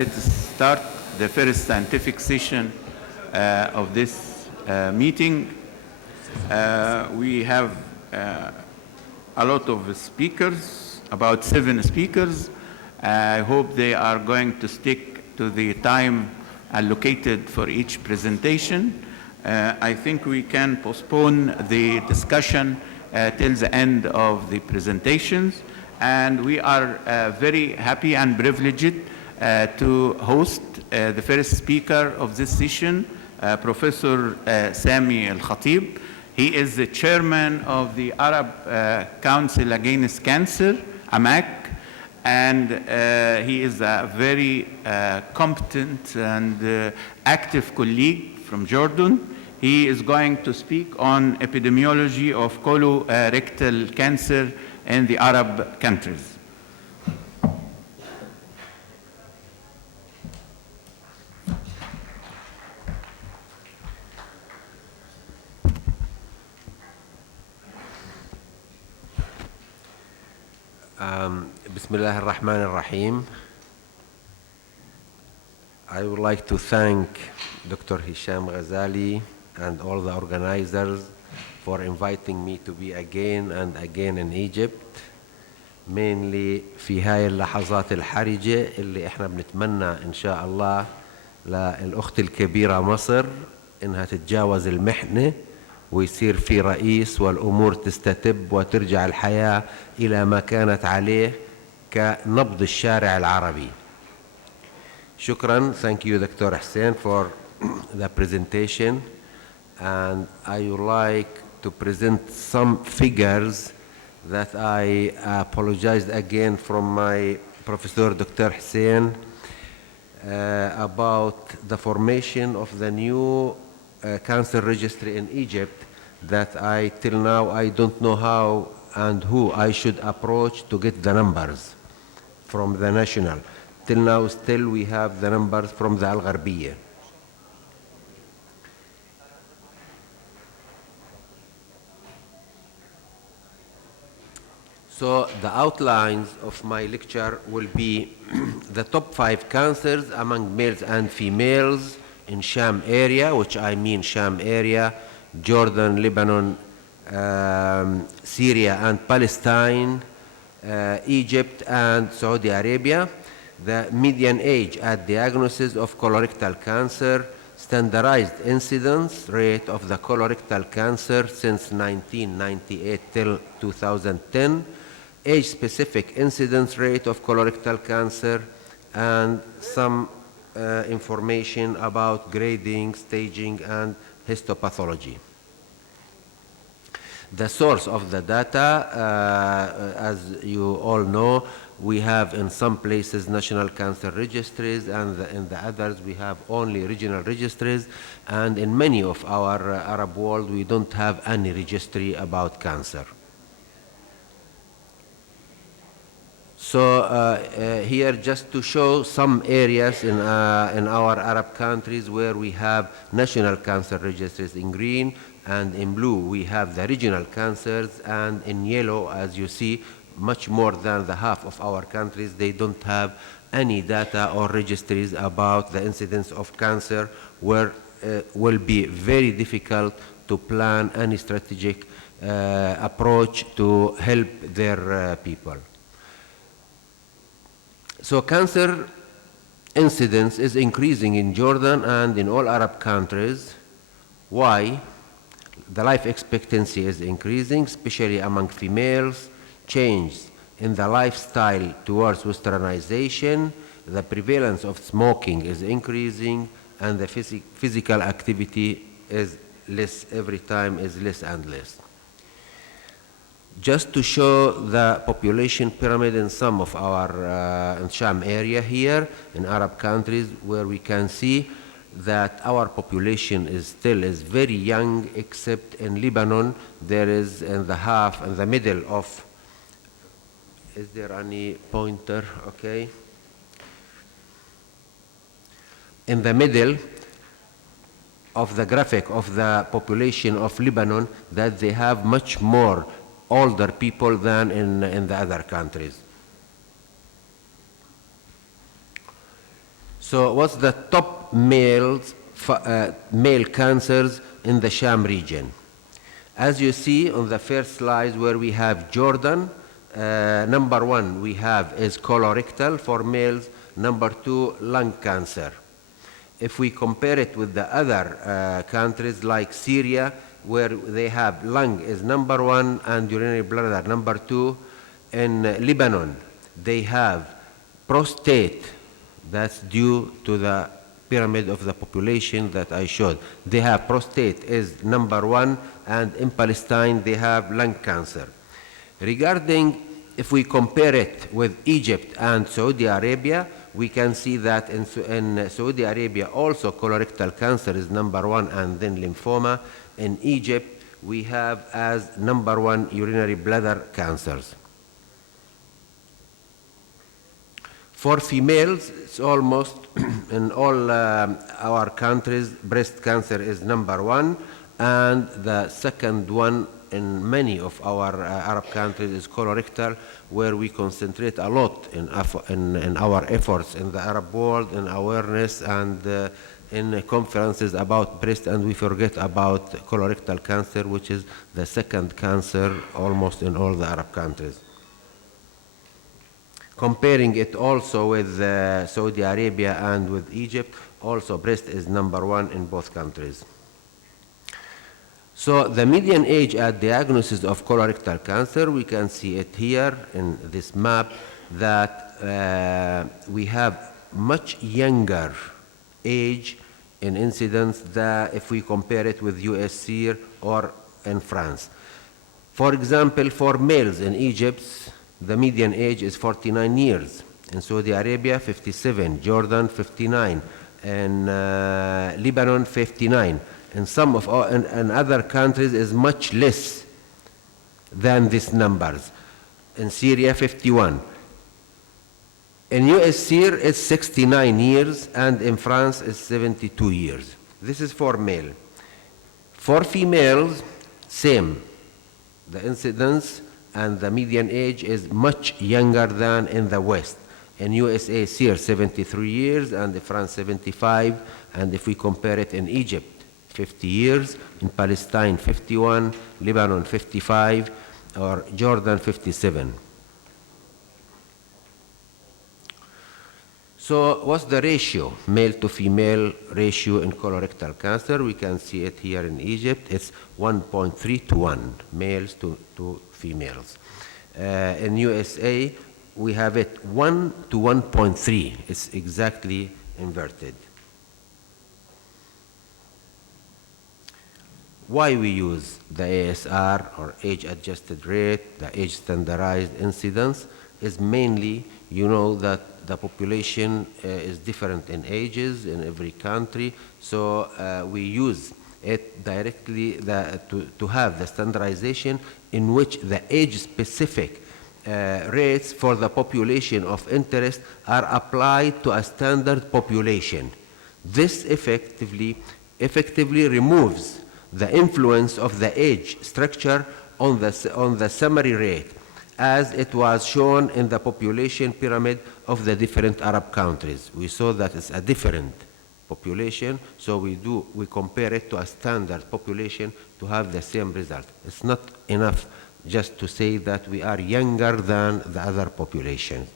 Let's start the first scientific session of this meeting. We have a lot of speakers, about 7 speakers. I hope they are going to stick to the time allocated for each presentation. I think we can postpone the discussion till the end of the presentations. And we are very happy and privileged to host the first speaker of this session, Professor Sami Elkhatib. He is the chairman of the Arab Council Against Cancer, AMAC, and he is a very competent and active colleague from Jordan. He is going to speak on epidemiology of colorectal cancer in the Arab countries. بسم الله الرحمن الرحيم. I would like to thank Dr. Hisham Ghazali and all the organizers for inviting me to be again and again in Egypt, mainly في هاي اللحظات الحرجة اللي احنا بنتمنى إن شاء الله للأخت الكبيرة مصر إنها تتجاوز المحنة ويصير في رئيس والأمور تستتب وترجع الحياة إلى ما كانت عليه كنبض الشارع العربي. شكرا. Thank you, Dr. Hussein, for the presentation. And I would like to present some figures that I apologized again from my Professor Dr. Hussein about the formation of the new cancer registry in Egypt that till now I don't know how and who I should approach to get the numbers from the national. Till now still we have the numbers from the Al-Gharbiyya. So the outlines of my lecture will be the top 5 cancers among males and females in Sham area, which I mean Sham area, Jordan, Lebanon, Syria and Palestine, Egypt and Saudi Arabia. The median age at diagnosis of colorectal cancer, standardized incidence rate of the colorectal cancer since 1998 till 2010, age-specific incidence rate of colorectal cancer, and some information about grading, staging, and histopathology. The source of the data, as you all know, we have in some places national cancer registries, and in the others we have only regional registries, and in many of our Arab world we don't have any registry about cancer. So here just to show some areas in our Arab countries where we have national cancer registries in green, and in blue we have the regional cancers, and in yellow, as you see, much more than the half of our countries, they don't have any data or registries about the incidence of cancer, where will be very difficult to plan any strategic approach to help their people. So cancer incidence is increasing in Jordan and in all Arab countries. Why? The life expectancy is increasing, especially among females, change in the lifestyle towards westernization, the prevalence of smoking is increasing, and the physical activity is less, every time is less and less. Just to show the population pyramid in some of our in Sham area here in Arab countries, where we can see that our population is very young, except in Lebanon there is in the middle of, is there any pointer? Okay. In the middle of the graphic of the population of Lebanon, that they have much more older people than in the other countries. So what's the top male cancers in the Sham region? As you see on the first slide where we have Jordan, number 1 we have is colorectal for males, number 2 lung cancer. If we compare it with the other countries like Syria, where they have lung is number 1 and urinary bladder number 2, in Lebanon they have prostate, that's due to the pyramid of the population that I showed. They have prostate is number 1, and in Palestine they have lung cancer. Regarding, if we compare it with Egypt and Saudi Arabia, we can see that in Saudi Arabia also colorectal cancer is number 1 and then lymphoma. In Egypt we have as number 1 urinary bladder cancers. For females, it's almost in all our countries, breast cancer is number 1, and the second one in many of our Arab countries is colorectal, where we concentrate a lot in our efforts in the Arab world, in awareness and in conferences about breast, and we forget about colorectal cancer, which is the second cancer almost in all the Arab countries. Comparing it also with Saudi Arabia and with Egypt, also breast is number 1 in both countries. So the median age at diagnosis of colorectal cancer, we can see it here in this map, that we have much younger age in incidence than if we compare it with USC or in France. For example, for males in Egypt, the median age is 49 years. In Saudi Arabia, 57. Jordan, 59. In Lebanon, 59. In some of in other countries is much less than these numbers. In Syria, 51. In USC, it's 69 years, and in France, it's 72 years. This is for male. For females, same. The incidence and the median age is much younger than in the West. In USA, here 73 years, and in France 75, and if we compare it in Egypt, 50 years, in Palestine 51, Lebanon 55, or Jordan 57. So what's the ratio, male to female ratio in colorectal cancer? We can see it here in Egypt. It's 1.3 to 1, males to females. In USA, we have it 1 to 1.3. It's exactly inverted. Why we use the ASR, or age-adjusted rate, the age standardized incidence, is mainly, you know, that the population is different in ages in every country, so we use it directly to have the standardization in which the age-specific rates for the population of interest are applied to a standard population. This effectively removes the influence of the age structure on the summary rate, as it was shown in the population pyramid of the different Arab countries. We saw that it's a different population, so we compare it to a standard population to have the same result. It's not enough just to say that we are younger than the other population.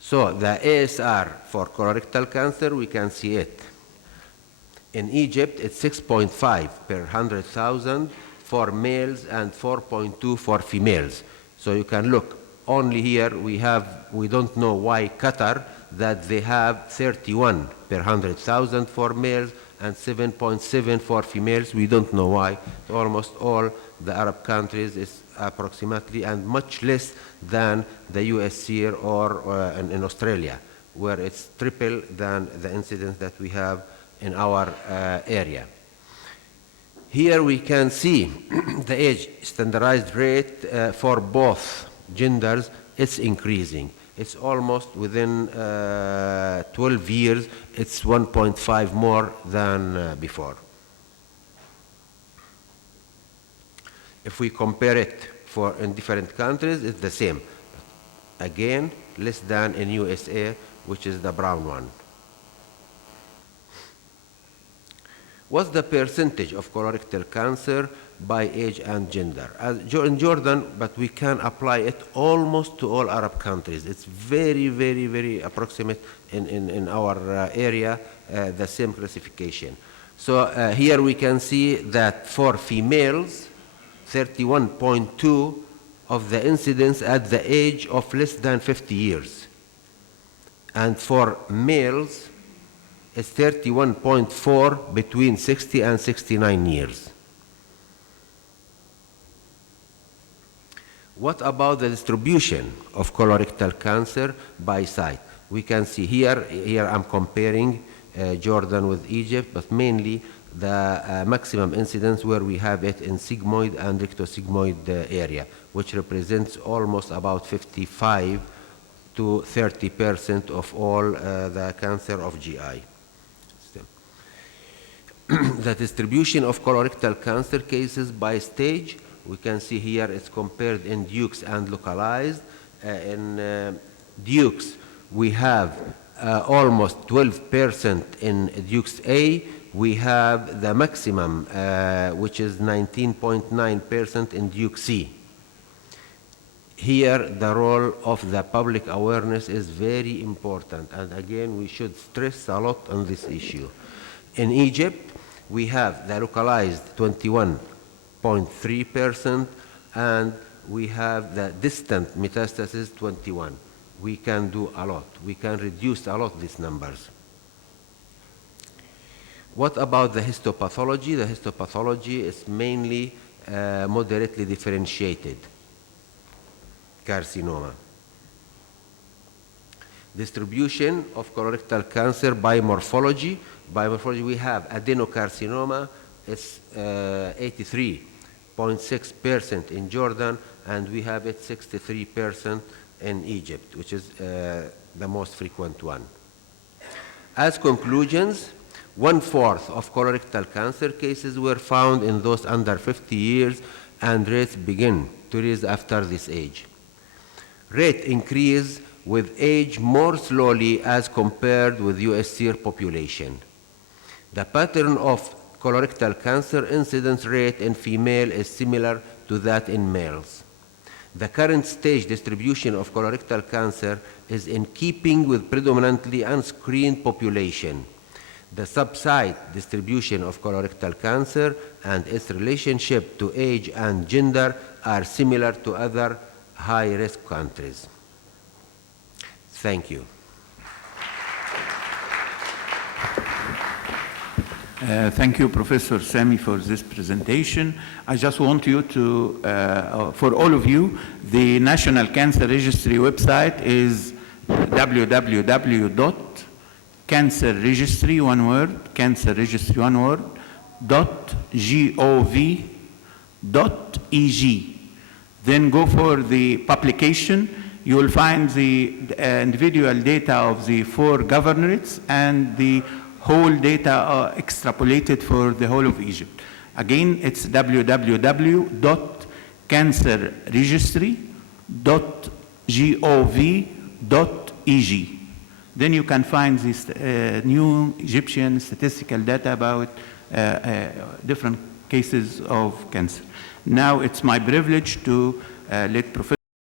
So the ASR for colorectal cancer, we can see it. In Egypt, it's 6.5 per 100,000 for males and 4.2 for females. So you can look, only here we don't know why Qatar, that they have 31 per 100,000 for males and 7.7 for females. We don't know why. Almost all the Arab countries is approximately, and much less than the US here or in Australia, where it's triple than the incidence that we have in our area. Here we can see the age standardized rate for both genders. It's increasing. It's almost within 12 years, it's 1.5 more than before. If we compare it in different countries, it's the same. again, less than in USA, which is the brown one. What's the percentage of colorectal cancer by age and gender? In Jordan, but we can apply it almost to all Arab countries. It's very, very, very approximate in our area, the same classification. So here we can see that for females, 31.2 of the incidence at the age of less than 50 years. And for males, it's 31.4 between 60 and 69 years. What about the distribution of colorectal cancer by site? We can see here I'm comparing Jordan with Egypt, but mainly the maximum incidence where we have it in sigmoid and rectosigmoid area, which represents almost about 55 to 30% of all the cancer of GI. The distribution of colorectal cancer cases by stage, we can see here it's compared in Dukes and localized. In Dukes, we have almost 12% in Dukes A. We have the maximum, which is 19.9% in Duke C. Here, the role of the public awareness is very important, and again, we should stress a lot on this issue. In Egypt, we have the localized 21.3%, and we have the distant metastasis 21. We can do a lot. We can reduce a lot these numbers. What about the histopathology? The histopathology is mainly moderately differentiated carcinoma. Distribution of colorectal cancer by morphology. By morphology, we have adenocarcinoma. It's 83.6% in Jordan, and we have it 63% in Egypt, which is the most frequent one. As conclusions, 1/4 of colorectal cancer cases were found in those under 50 years, and rates begin to rise after this age. Rate increase with age more slowly as compared with USC population. The pattern of colorectal cancer incidence rate in female is similar to that in males. The current stage distribution of colorectal cancer is in keeping with predominantly unscreened population. The subsite distribution of colorectal cancer and its relationship to age and gender are similar to other high-risk countries. Thank you. Thank you, Professor Sami, for this presentation. I just want you to, for all of you, the National Cancer Registry website is www.cancerregistry, one word, cancerregistry, one word, .gov.eg. Then go for the publication. You will find the individual data of the 4 governorates and the whole data extrapolated for the whole of Egypt. Again, it's www.cancerregistry.gov.eg. Then you can find this new Egyptian statistical data about different cases of cancer. Now it's my privilege to let Professor